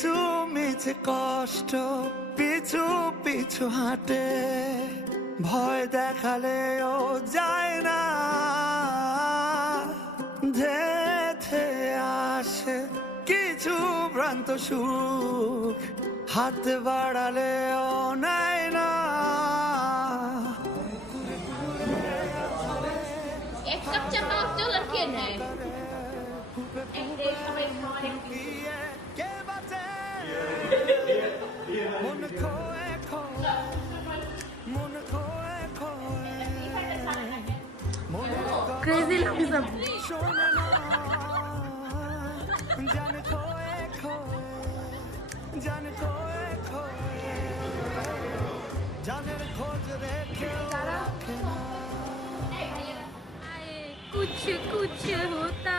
কিছু মিছে কষ্ট পিছু পিছু হাঁটে ভয় দেখালেও যায় না ধেথে আসে কিছু ভ্রান্ত সুখ হাত বাড়ালেও নেয় না एक कप चाय जो लड़के ने एक देश में हमारे কে বাঁচে মন খোয়ে খোয়ে মন খোয়ে খোয়ে क्रेजी लव सब শোনে না জান খোয়ে খোয়ে জান খোয়ে খোয়ে জানের খোঁজ রেখে রাখে না कुछ कुछ होता